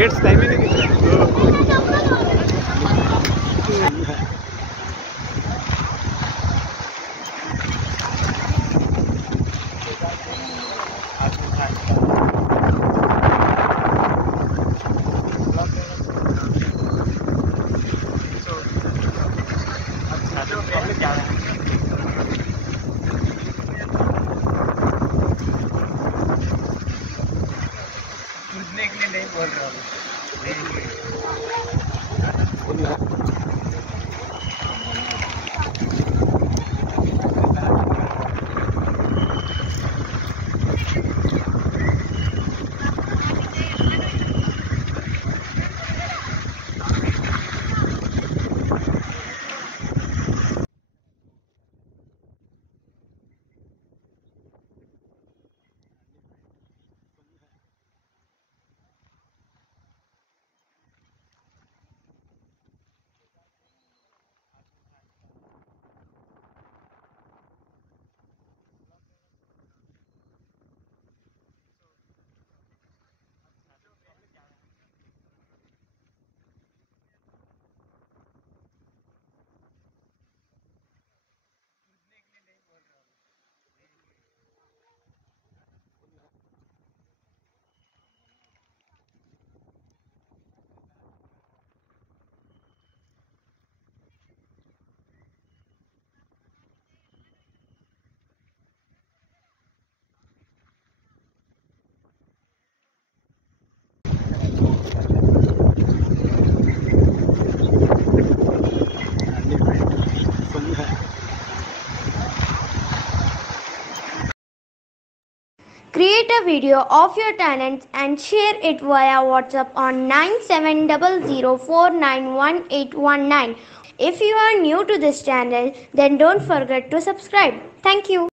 Gets time ही नहीं दिख रहा। Create a video of your talents and share it via WhatsApp on 9700491819. If you are new to this channel, then don't forget to subscribe. Thank you.